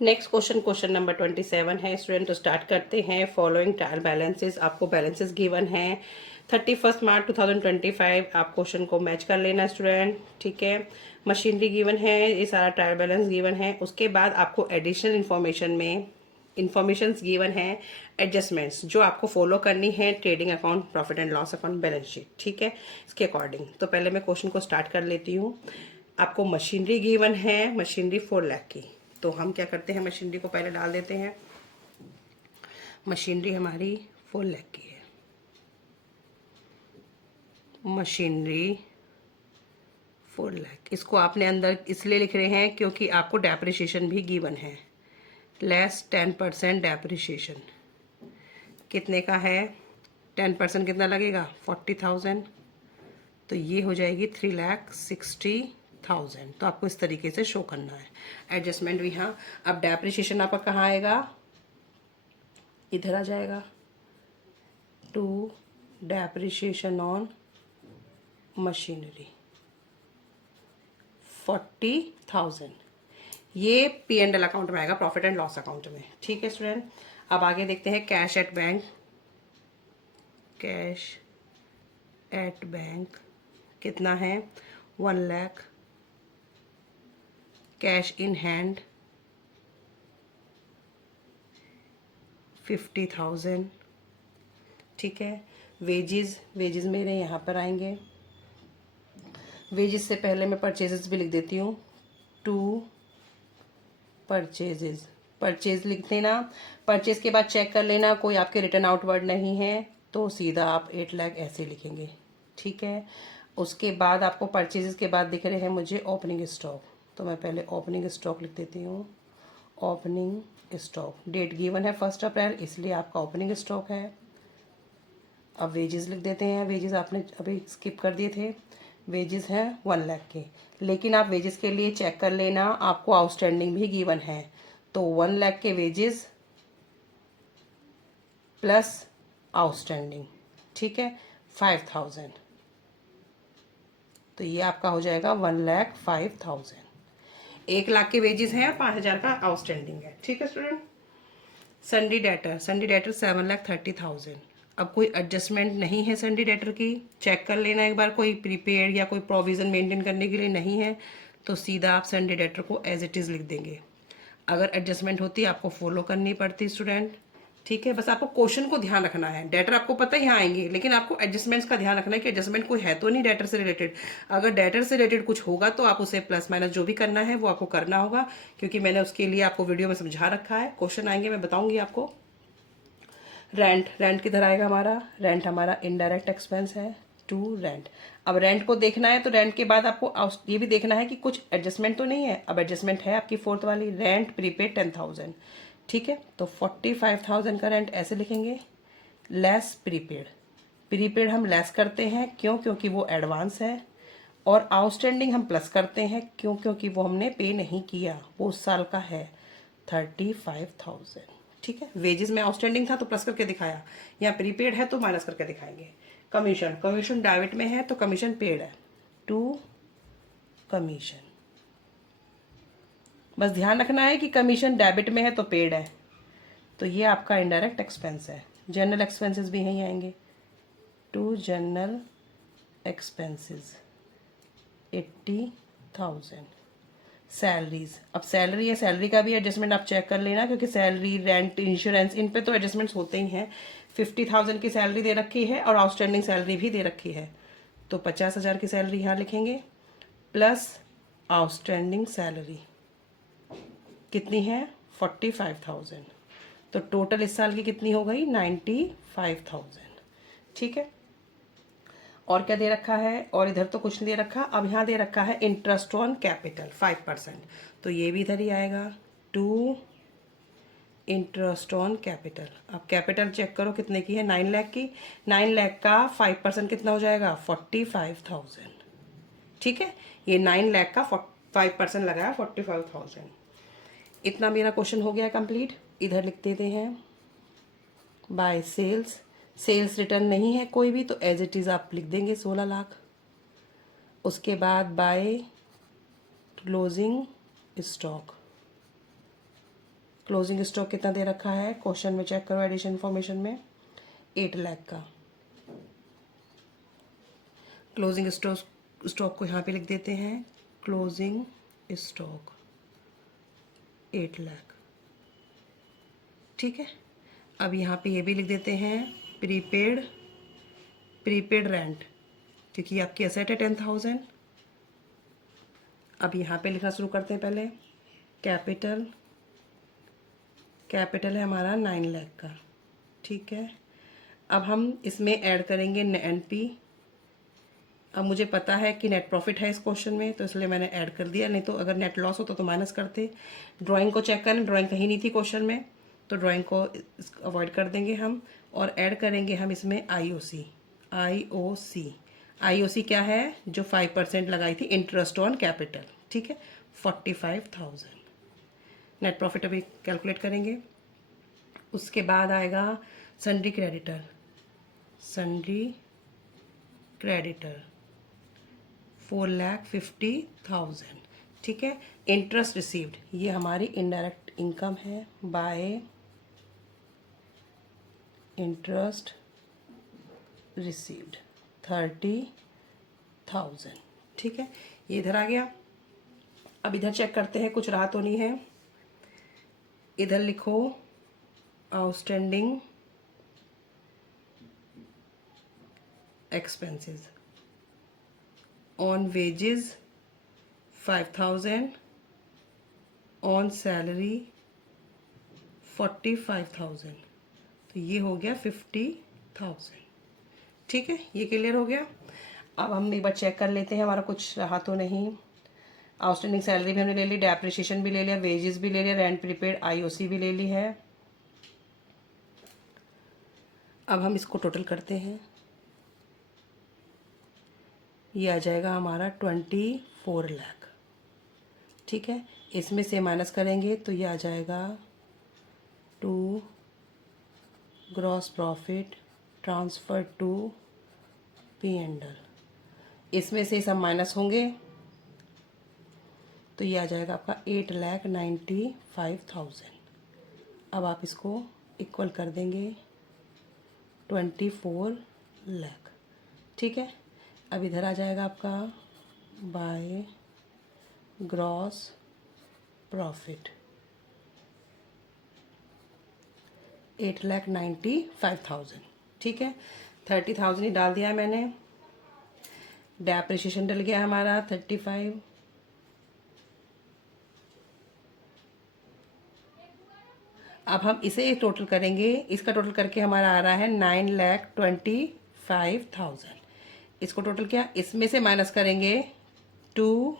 Next question, question number 27 है student. तो start करते हैं। फॉलोइंग ट्रायल बैलेंसेस, आपको बैलेंसेस गिवन है 31 मार्च 2025। आप क्वेश्चन को मैच कर लेना स्टूडेंट, ठीक है। मशीनरी गिवन है, ये सारा ट्रायल बैलेंस गिवन है। उसके बाद आपको एडिशनल इंफॉर्मेशन में इंफॉर्मेशंस गिवन है, एडजस्टमेंट्स जो आपको फॉलो करनी है trading account, profit and loss account, balance sheet, ठीक है, इसके अकॉर्डिंग। तो पहले मैं क्वेश्चन को स्टार्ट कर लेती हूँ। आपको मशीनरी गिवन है, मशीनरी 4 लाख की। तो हम क्या करते हैं, मशीनरी को पहले डाल देते हैं। मशीनरी हमारी 4 लाख की है। मशीनरी 4 लाख, इसको आपने अंदर इसलिए लिख रहे हैं क्योंकि आपको डेप्रिसिएशन भी गिवन है। लेस 10% डेप्रिसिएशन कितने का है, 10% कितना लगेगा, 40,000। तो ये हो जाएगी 3,60,000। तो आपको इस तरीके से शो करना है। एडजस्टमेंट भी हाँ। अब डेप्रिसिएशन आपका कहाँ आएगा, इधर आ जाएगा। टू डेप्रिसिएशन ऑन मशीनरी 40,000, ये P&L अकाउंट में आएगा, प्रॉफिट एंड लॉस अकाउंट में, ठीक है स्टूडेंट। अब आगे देखते हैं cash at bank. Cash at bank कितना है, 1 लाख। कैश इन हैंड 50,000, ठीक है। वेजेस, वेजेस मेरे यहाँ पर आएंगे। वेजेस से पहले मैं परचेजेस भी लिख देती हूँ। 2 परचेजेस, परचेज लिख देना। परचेज के बाद चेक कर लेना कोई आपके रिटर्न आउटवर्ड नहीं है, तो सीधा आप 8 लाख ऐसे लिखेंगे, ठीक है। उसके बाद आपको परचेजेस के बाद दिख रहे हैं मुझे ओपनिंग स्टॉक, तो मैं पहले ओपनिंग स्टॉक लिख देती हूँ। ओपनिंग स्टॉक, डेट गिवन है 1 अप्रैल, इसलिए आपका ओपनिंग स्टॉक है। अब वेजेस लिख देते हैं। वेजेस आपने अभी स्किप कर दिए थे। वेजेस हैं 1 लाख के, लेकिन आप वेजेस के लिए चेक कर लेना, आपको आउटस्टैंडिंग भी गिवन है। तो 1 लाख के वेजेस प्लस आउटस्टैंडिंग, ठीक है, 5,000। तो ये आपका हो जाएगा 1,05,000। 1 लाख के वेजेस हैं और 5,000 का आउटस्टैंडिंग है, ठीक है स्टूडेंट। सन्डी debtor, सन्डी debtor 7,30,000। अब कोई एडजस्टमेंट नहीं है सन्डी डेटर की, चेक कर लेना एक बार, कोई प्रीपेड या कोई प्रोविज़न मेंटेन करने के लिए नहीं है, तो सीधा आप सन्डी डेटर को एज इट इज़ लिख देंगे। अगर एडजस्टमेंट होती आपको फॉलो करनी पड़ती स्टूडेंट, ठीक है। बस आपको क्वेश्चन को ध्यान रखना है। डेटर आपको पता ही आएंगे, लेकिन आपको एडजस्टमेंट्स का ध्यान रखना है कि एडजस्टमेंट कोई है तो नहीं डेटर से रिलेटेड। अगर डेटर से रिलेटेड कुछ होगा तो आप उसे प्लस माइनस जो भी करना है वो आपको करना होगा, क्योंकि मैंने उसके लिए आपको वीडियो में समझा रखा है। क्वेश्चन आएंगे मैं बताऊंगी आपको। रेंट, रेंट किधर आएगा हमारा, रेंट हमारा इनडायरेक्ट एक्सपेंस है, टू रेंट। अब रेंट को देखना है तो रेंट के बाद आपको ये भी देखना है कि कुछ एडजस्टमेंट तो नहीं है। अब एडजस्टमेंट है आपकी 4th वाली, रेंट प्रीपेड 10,000, ठीक है। तो 45,000 का रेंट ऐसे लिखेंगे, लेस प्रीपेड। प्रीपेड हम लेस करते हैं क्यों, क्योंकि वो एडवांस है। और आउटस्टैंडिंग हम प्लस करते हैं क्यों, क्योंकि वो हमने पे नहीं किया, वो उस साल का है, 35,000, ठीक है। वेजेस में आउटस्टैंडिंग था तो प्लस करके दिखाया, या प्रीपेड है तो माइनस करके दिखाएंगे। कमीशन, कमीशन डेबिट में है तो कमीशन पेड है, टू कमीशन। बस ध्यान रखना है कि कमीशन डेबिट में है तो पेड है, तो ये आपका इनडायरेक्ट एक्सपेंस है। जनरल एक्सपेंसेस भी यहीं आएंगे, टू जनरल एक्सपेंसेस 80,000। सैलरीज, अब सैलरी है, सैलरी का भी एडजस्टमेंट आप चेक कर लेना, क्योंकि सैलरी, रेंट, इंश्योरेंस, इन पे तो एडजस्टमेंट्स होते ही हैं। 50,000 की सैलरी दे रखी है और आउटस्टैंडिंग सैलरी भी दे रखी है, तो 50,000 की सैलरी यहाँ लिखेंगे, प्लस आउटस्टैंडिंग सैलरी कितनी है, 45,000। तो टोटल इस साल की कितनी हो गई, 95,000, ठीक है। और क्या दे रखा है, और इधर तो कुछ नहीं दे रखा। अब यहाँ दे रखा है इंटरेस्ट ऑन कैपिटल 5%, तो ये भी इधर ही आएगा, टू इंटरेस्ट ऑन कैपिटल। अब कैपिटल चेक करो कितने की है, 9 लाख की। 9 लाख का 5% कितना हो जाएगा, 45,000, ठीक है। ये 9 लाख का 5% लगाया, 45,000। इतना मेरा क्वेश्चन हो गया कंप्लीट। इधर लिख देते हैं बाय सेल्स। सेल्स रिटर्न नहीं है कोई भी, तो एज इट इज़ आप लिख देंगे 16 लाख। उसके बाद by closing stock, closing stock कितना दे रखा है, क्वेश्चन में चेक करो एडिशन इन्फॉर्मेशन में, 8 लाख का। क्लोजिंग स्टॉक को यहाँ पे लिख देते हैं, क्लोजिंग स्टॉक 8 लाख, ठीक है। अब यहाँ पे ये भी लिख देते हैं प्रीपेड रेंट, क्योंकि आपकी एसेट है 10,000। अब यहाँ पे लिखना शुरू करते हैं पहले, कैपिटल है हमारा 9 लाख का, ठीक है। अब हम इसमें ऐड करेंगे NP। अब मुझे पता है कि नेट प्रॉफिट है इस क्वेश्चन में, तो इसलिए मैंने ऐड कर दिया, नहीं तो अगर नेट लॉस होता तो माइनस करते। ड्राइंग को चेक करें, ड्राइंग कहीं नहीं थी क्वेश्चन में, तो ड्राइंग को अवॉइड कर देंगे हम, और ऐड करेंगे हम इसमें IOC क्या है, जो 5% लगाई थी इंटरेस्ट ऑन कैपिटल, ठीक है, 45,000। नेट प्रॉफिट अभी कैलकुलेट करेंगे। उसके बाद आएगा सन्ड्री क्रेडिटर 4,50,000, ठीक है। इंटरेस्ट रिसीव्ड, ये हमारी इनडायरेक्ट इनकम है, बाय इंटरेस्ट रिसीव्ड 30,000, ठीक है। ये इधर आ गया। अब इधर चेक करते हैं कुछ रहा तो नहीं है। इधर लिखो outstanding expenses, on wages 5,000, on salary 45,000, तो ये हो गया 50,000, ठीक है। ये क्लियर हो गया। अब हम एक बार चेक कर लेते हैं हमारा कुछ रहा तो नहीं। आउटस्टैंडिंग सैलरी भी हमने ले ली, डेप्रिसिएशन भी ले लिया, वेजेस भी ले लिया, रेंट प्रीपेड IOC भी ले ली है। अब हम इसको टोटल करते हैं, ये आ जाएगा हमारा 24 लाख, ठीक है। इसमें से माइनस करेंगे तो ये आ जाएगा 2 gross profit transfer to P&L। इसमें से सब माइनस होंगे तो ये आ जाएगा आपका 8,95,000। अब आप इसको इक्वल कर देंगे 24 लाख, ठीक है। अब इधर आ जाएगा आपका बाय ग्रॉस प्रॉफिट 8,95,000, ठीक है। 30,000 ही डाल दिया मैंने, डेप्रिसिएशन डल गया हमारा 35, अब हम इसे टोटल करेंगे। इसका टोटल करके हमारा आ रहा है 9,25,000। इसको टोटल किया, इसमें से माइनस करेंगे 2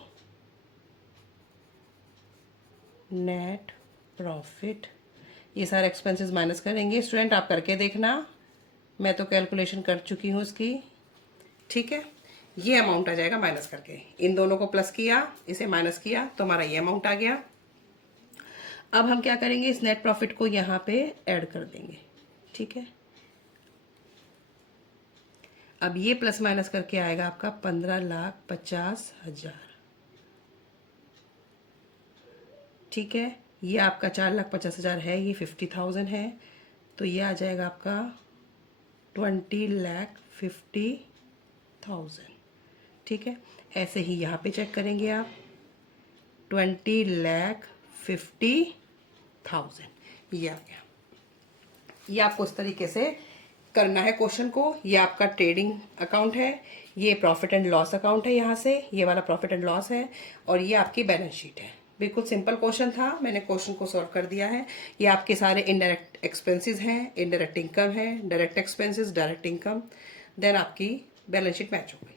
नेट प्रॉफिट, ये सारे एक्सपेंसेस माइनस करेंगे। स्टूडेंट आप करके देखना, मैं तो कैलकुलेशन कर चुकी हूँ इसकी, ठीक है। ये अमाउंट आ जाएगा माइनस करके, इन दोनों को प्लस किया, इसे माइनस किया, तो हमारा ये अमाउंट आ गया। अब हम क्या करेंगे, इस नेट प्रॉफिट को यहाँ पे ऐड कर देंगे, ठीक है। अब ये प्लस माइनस करके आएगा आपका 15,50,000, ठीक है। ये आपका 4,50,000 है, ये 50,000 है, तो ये आ जाएगा आपका 20,50,000, ठीक है। ऐसे ही यहाँ पे चेक करेंगे आप 20,50,000, ये आ गया। ये आपको इस तरीके से करना है क्वेश्चन को। ये आपका ट्रेडिंग अकाउंट है, ये प्रॉफिट एंड लॉस अकाउंट है, यहाँ से ये वाला प्रॉफिट एंड लॉस है, और ये आपकी बैलेंस शीट है। बिल्कुल सिंपल क्वेश्चन था, मैंने क्वेश्चन को सॉल्व कर दिया है। ये आपके सारे इनडायरेक्ट एक्सपेंसेस हैं, इनडायरेक्ट इनकम है, direct expenses, direct income, then आपकी बैलेंस शीट मैच होगी।